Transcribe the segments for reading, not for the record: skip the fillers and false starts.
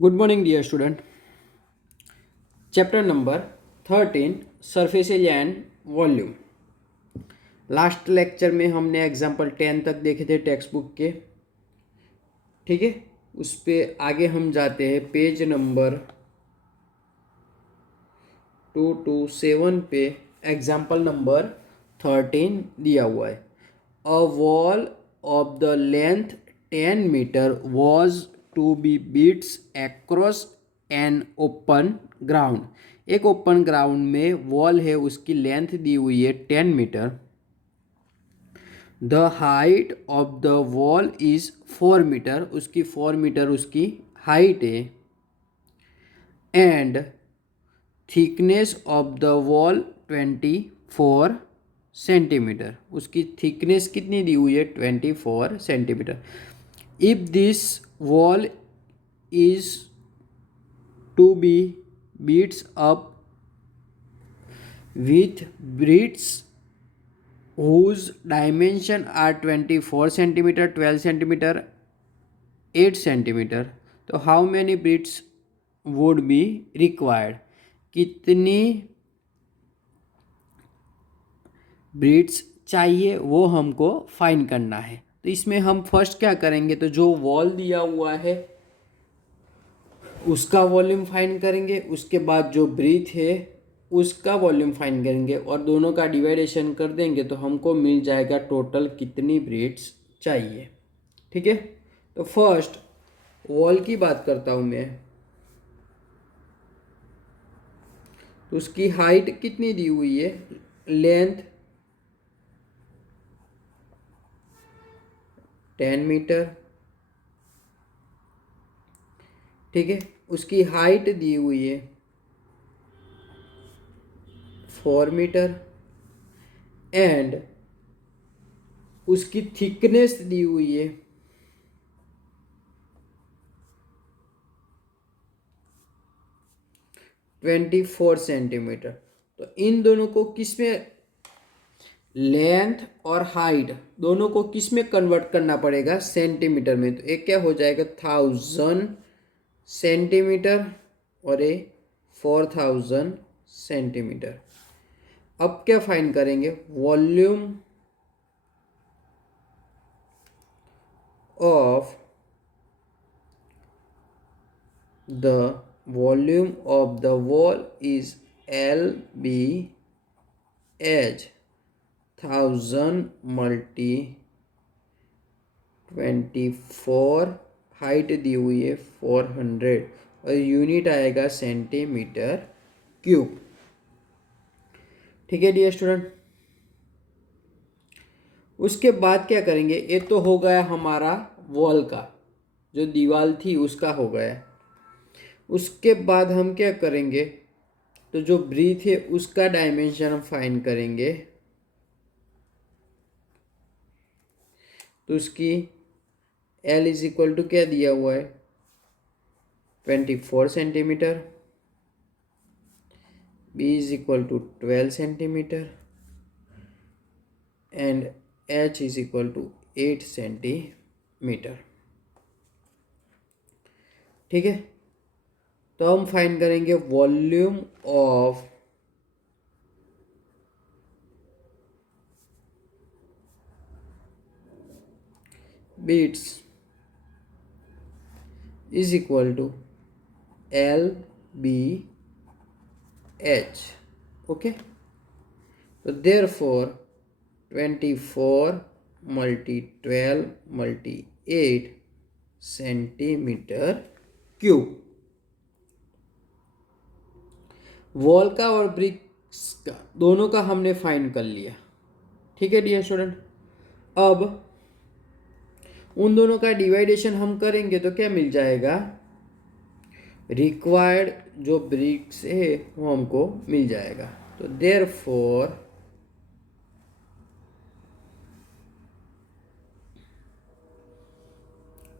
Good morning dear student. Chapter number 13 surfaces and volume. Last lecture में हमने example 10 तक देखे थे टेक्स्ट बुक के। ठीक है, उस पे आगे हम जाते हैं पेज नंबर 227 पे। एग्जाम्पल नंबर 13 दिया हुआ है। A wall of the length 10 metre was to be beats across an open ground. एक ओपन ग्राउंड में वॉल है, उसकी लेंथ दी हुई है 10 metre. The height of the wall is 4 metre, उसकी 4 मीटर उसकी हाइट है। And thickness of the wall 24 centimetre, उसकी थिकनेस कितनी दी हुई है 24 centimetre. If this wall is to be beats up with bricks whose dimension are 24 centimeter, 12 centimeter, 8 centimeter, तो how many bricks would be required? कितनी breeds चाहिए वो हमको फाइंड करना है। तो इसमें हम फर्स्ट क्या करेंगे, तो जो वॉल दिया हुआ है उसका वॉल्यूम फाइंड करेंगे, उसके बाद जो ब्रीथ है उसका वॉल्यूम फाइंड करेंगे और दोनों का डिवाइडेशन कर देंगे तो हमको मिल जाएगा टोटल कितनी ब्रीथ्स चाहिए। ठीक है, तो फर्स्ट वॉल की बात करता हूँ मैं। तो उसकी हाइट कितनी दी हुई है, लेंथ 10 मीटर। ठीक है, उसकी हाइट दी हुई है 4 मीटर। एंड उसकी थिकनेस दी हुई है 24 सेंटीमीटर। तो इन दोनों को किस में, लेंथ और हाइट दोनों को किस में कन्वर्ट करना पड़ेगा, सेंटीमीटर में। तो एक क्या हो जाएगा 1000 सेंटीमीटर और ये 4000 सेंटीमीटर। अब क्या फाइंड करेंगे, volume of the volume of the wall is LBH 1000 multi 24, height दी हुई है 400 और यूनिट आएगा सेंटीमीटर क्यूब। ठीक है डियर स्टूडेंट, उसके बाद क्या करेंगे, ये तो हो गया हमारा वॉल का, जो दीवार थी उसका हो गया। उसके बाद हम क्या करेंगे, तो जो ब्रीथ है उसका डायमेंशन हम फाइंड करेंगे। तो उसकी L इज इक्वल टू क्या दिया हुआ है 24 centimetre, B is equal to 12 centimetre and H is equal to 8 centimetre. ठीक है, तो हम फाइंड करेंगे volume of beats is equal to LBH। Okay, तो therefore 24 multi 12 multi 8 centimetre cube. Wall का और ब्रिक्स का दोनों का हमने फाइंड कर लिया। ठीक है डियर स्टूडेंट, अब उन दोनों का डिवाइडेशन हम करेंगे तो क्या मिल जाएगा, रिक्वायर्ड जो ब्रिक्स है वो हमको मिल जाएगा। तो therefore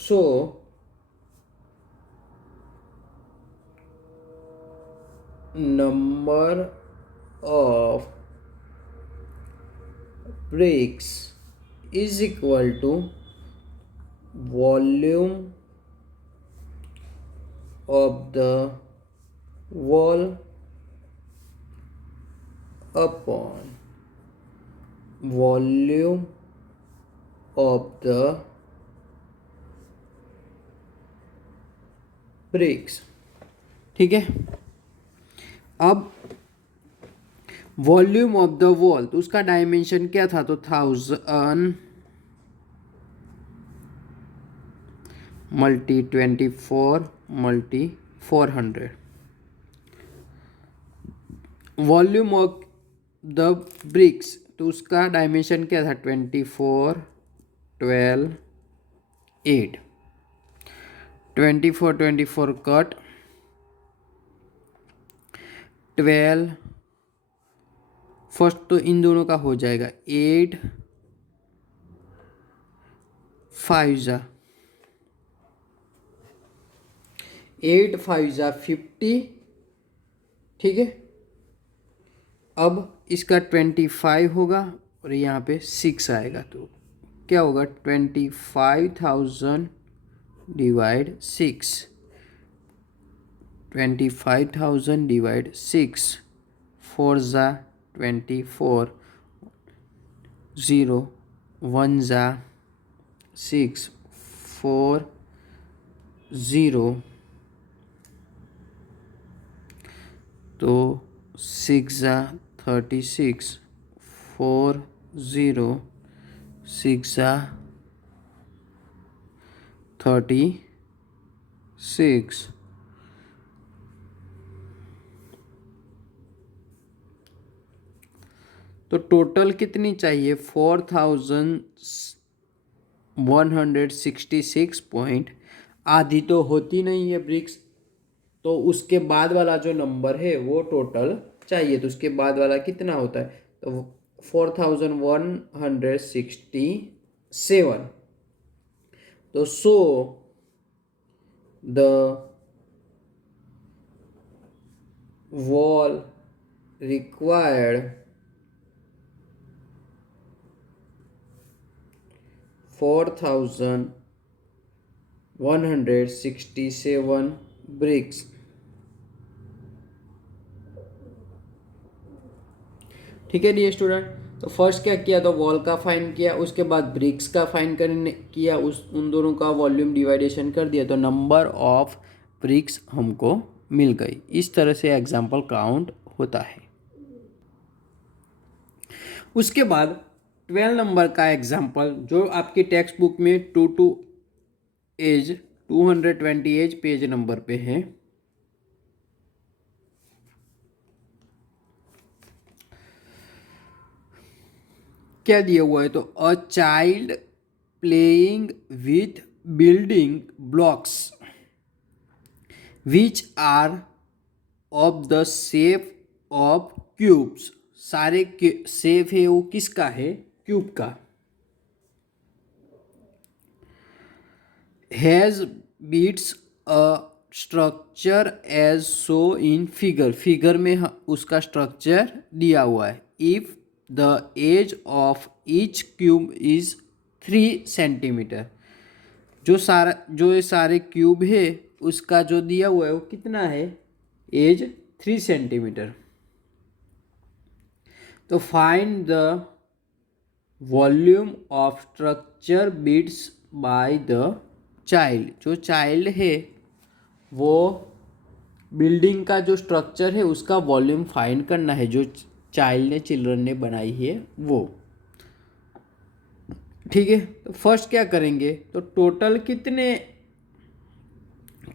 so number of bricks is equal to volume of the wall upon volume of the bricks। ठीक है, अब वॉल्यूम ऑफ द वॉल, तो उसका डायमेंशन क्या था, तो 1000 multi 24 multi 400। Volume of the bricks, तो उसका डायमेंशन क्या था, 24 12 8। 24 24 कट, 12 फर्स्ट तो इन दोनों का हो जाएगा, 8 5 जा 8 5 जा 50। ठीक है, अब इसका 25 होगा और यहाँ पे 6 आएगा, तो क्या होगा, 25,000 डिवाइड 6, 25,000 डिवाइड 6, 4 जा 24, 0 1 जा 6, 4 0, तो 6 जा 36, 4 0 6 जा 36। तो टोटल कितनी चाहिए, 4166 पॉइंट। आधी तो होती नहीं है ब्रिक्स, तो उसके बाद वाला जो नंबर है वो टोटल चाहिए। तो उसके बाद वाला कितना होता है, तो 4167। तो so the wall required 4167 bricks. ठीक है डियर स्टूडेंट, तो फर्स्ट क्या किया, तो वॉल का फाइंड किया, उसके बाद ब्रिक्स का फाइंड करने किया, उन दोनों का वॉल्यूम डिवाइडेशन कर दिया, तो नंबर ऑफ ब्रिक्स हमको मिल गई। इस तरह से एग्जाम्पल काउंट होता है। उसके बाद 12 नंबर का एग्जाम्पल जो आपकी टेक्स्ट बुक में 220 पेज नंबर पे है। क्या दिया हुआ है, तो a child playing with building blocks which are of the shape of cubes. सारे शेप है वो किसका है, क्यूब का। हैज बीट्स a structure as shown in figure, figure में उसका स्ट्रक्चर दिया हुआ है। If the edge of each cube is 3 centimetre, जो ये सारे क्यूब है उसका जो दिया हुआ है वो कितना है, एज 3 सेंटीमीटर। तो find the volume of structure बीट्स बाय द चाइल्ड, जो चाइल्ड है वो बिल्डिंग का जो स्ट्रक्चर है उसका वॉल्यूम फाइंड करना है, जो चाइल्ड ने चिल्ड्रन ने बनाई है वो। ठीक है, तो फर्स्ट क्या करेंगे, तो टोटल कितने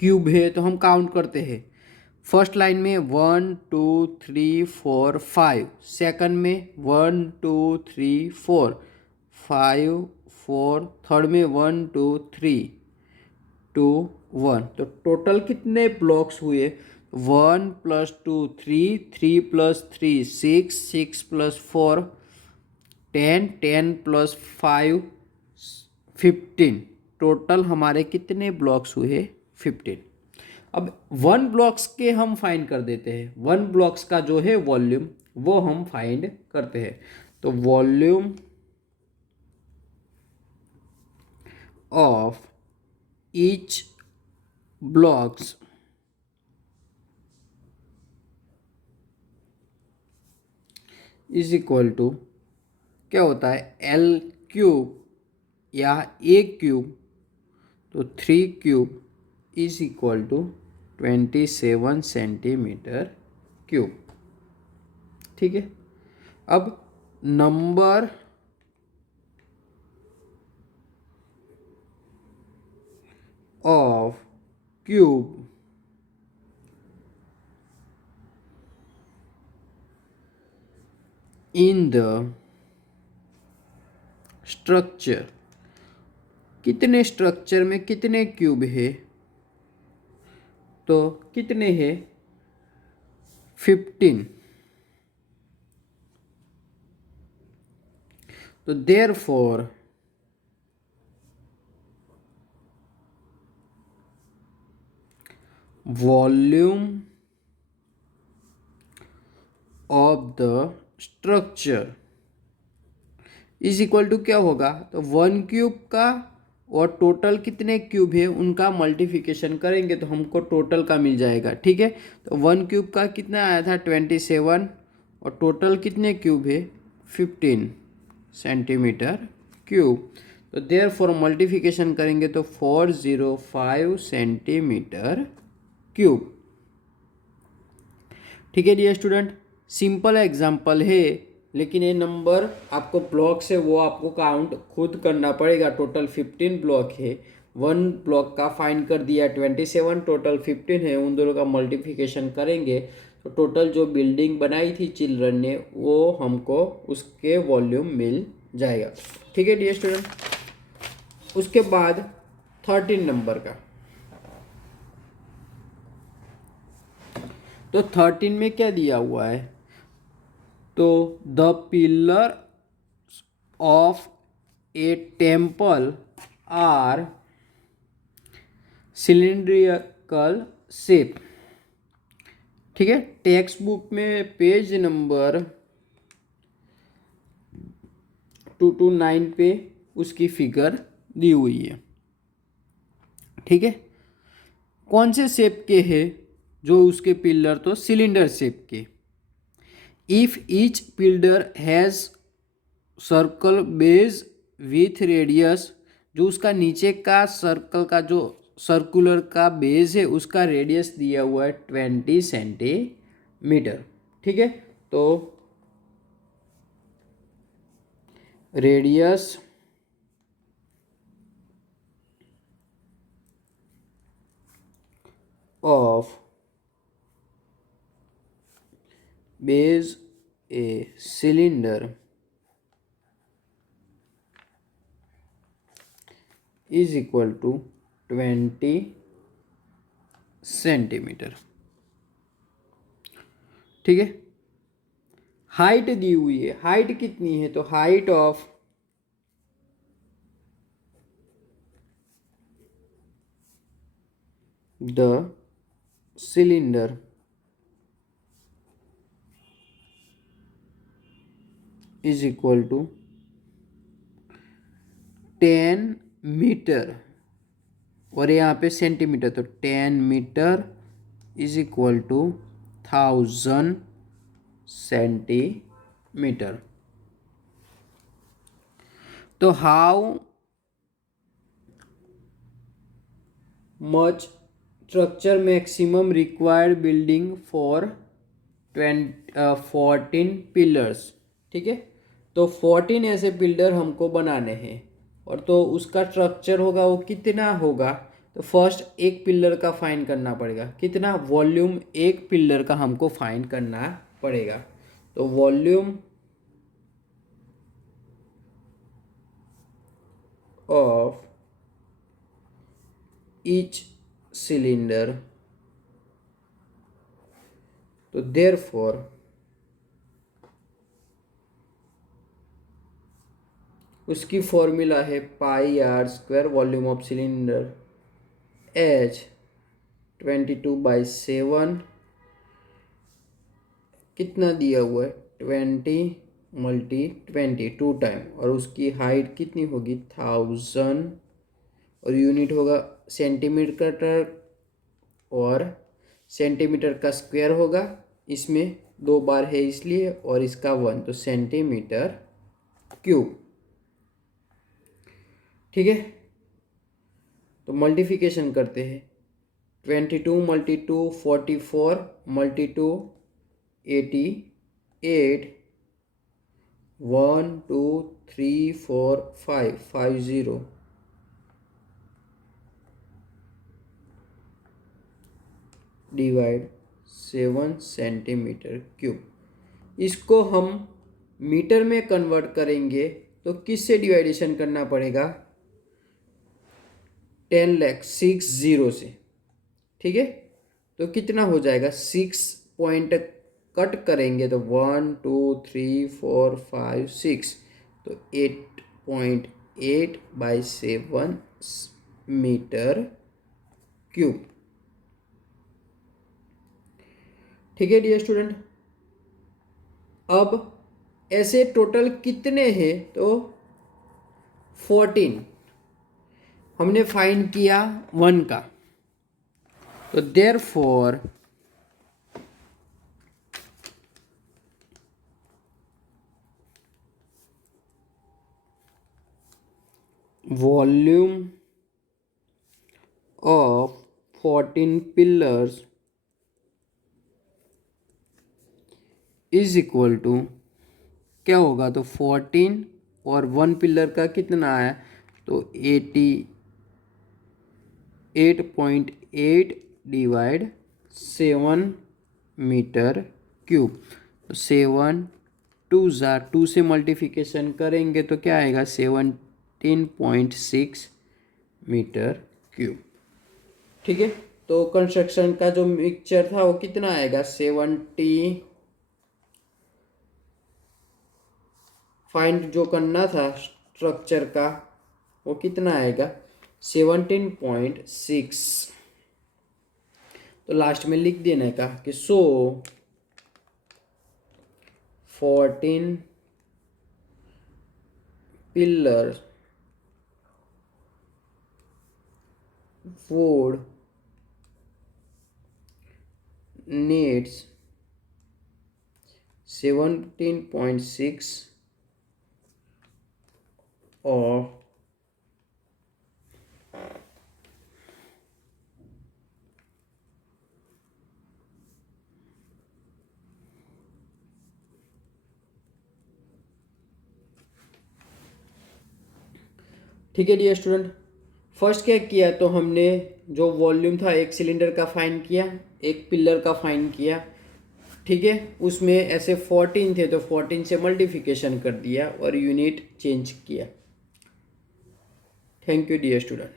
क्यूब है तो हम काउंट करते हैं। फर्स्ट लाइन में 1 2 3 4 5, सेकंड में 1 2 3 4 5 4, थर्ड में 1 2 3 2 1, तो टोटल कितने ब्लॉक्स हुए, 1 + 2 3, 3 + 3 6, 6 + 4 10, 10 + 5 15। टोटल हमारे कितने ब्लॉक्स हुए, 15। अब 1 ब्लॉक्स के हम फाइंड कर देते हैं, 1 ब्लॉक्स का जो है वॉल्यूम वो हम फाइंड करते हैं। तो volume of each blocks is equal to क्या होता है एल क्यूब या ए क्यूब, तो 3 cube is equal to 27 centimetre cube. ठीक है, अब number of cube in the structure, कितने स्ट्रक्चर में कितने क्यूब है, तो कितने हैं 15। तो therefore volume of the structure is equal to क्या होगा, तो 1 क्यूब का और टोटल कितने क्यूब है उनका मल्टीप्लिकेशन करेंगे तो हमको टोटल का मिल जाएगा। ठीक है, तो 1 क्यूब का कितना आया था 27 और टोटल कितने क्यूब है 15 सेंटीमीटर क्यूब। तो देयरफॉर मल्टीप्लिकेशन करेंगे तो 405 सेंटीमीटर क्यूब। ठीक है डियर स्टूडेंट, सिंपल एग्जाम्पल है, लेकिन ये नंबर आपको ब्लॉक से वो आपको काउंट खुद करना पड़ेगा। टोटल 15 ब्लॉक है, 1 ब्लॉक का फाइंड कर दिया 27, टोटल 15 है, उन दोनों का मल्टीप्लिकेशन करेंगे तो टोटल जो बिल्डिंग बनाई थी चिल्ड्रन ने वो हमको उसके वॉल्यूम मिल जाएगा। ठीक है डियर स्टूडेंट, उसके बाद 13 नंबर का, तो 13 में क्या दिया हुआ है, तो the pillar of a temple are cylindrical shape. ठीक है, टेक्स्ट बुक में पेज नंबर 229 पे उसकी फिगर दी हुई है। ठीक है, कौन से शेप के हैं जो उसके पिलर, तो सिलेंडर शेप के। If each pillar has circle base with radius, जो उसका नीचे का सर्कल का जो सर्कुलर का बेस है उसका रेडियस दिया हुआ है 20 सेंटीमीटर। ठीक है, तो radius of base a cylinder is equal to 20 centimetre. ठीक है, हाइट दी हुई है, हाइट कितनी है, तो height of the cylinder is equal to 10 metre और यहाँ पे सेंटीमीटर, तो 10 metre is equal to 1000 centimetre. तो how much structure maximum required building for 14 pillars. ठीक है, तो 14 ऐसे पिलर हमको बनाने हैं और तो उसका स्ट्रक्चर होगा वो कितना होगा, तो फर्स्ट एक पिलर का फाइंड करना पड़ेगा, कितना वॉल्यूम एक पिलर का हमको फाइंड करना पड़ेगा। तो वॉल्यूम ऑफ ईच सिलेंडर, तो देयरफॉर उसकी फॉर्मूला है πr² volume of cylinder H 22/7 कितना दिया हुआ है 20 × 20 2 टाइम, और उसकी हाइट कितनी होगी 1000 और यूनिट होगा सेंटीमीटर और सेंटीमीटर का स्क्वायर होगा, इसमें 2 बार है इसलिए, और इसका 1 तो सेंटीमीटर क्यूब। ठीक है, तो मल्टीप्लिकेशन करते हैं। 22 multi two 44 multi two 88, 1 2 3 4 5 50 divide 7 centimetre cube. इसको हम मीटर में कन्वर्ट करेंगे तो किससे डिवाइडेशन करना पड़ेगा? 10 लाख 60 से। ठीक है, तो कितना हो जाएगा? 6 पॉइंट कट करेंगे तो 1 2 3 4 5 6, तो 8.8 बाई 7 मीटर क्यूब। ठीक है डियर स्टूडेंट, अब ऐसे टोटल कितने हैं? तो 14 हमने फाइंड किया 1 का, तो therefore volume of 14 pillars is equal to क्या होगा? तो 14 और 1 पिलर का कितना है? तो 88.8 डिवाइड 7 मीटर क्यूब। तो 7 2 से मल्टीप्लिकेशन करेंगे तो क्या आएगा? 17.6 मीटर क्यूब। ठीक है, तो कंस्ट्रक्शन का जो मिक्सचर था वो कितना आएगा? 70 फाइंड जो करना था स्ट्रक्चर का वो कितना आएगा? 17.6। तो लास्ट में लिख देने का कि 14 पिलर would needs 17.6 or ठीक है डियर स्टूडेंट, फर्स्ट क्या किया? तो हमने जो वॉल्यूम था एक सिलेंडर का फाइंड किया, एक पिलर का फाइंड किया। ठीक है, उसमें ऐसे 14 थे तो 14 से मल्टीप्लिकेशन कर दिया और यूनिट चेंज किया। Thank you dear student.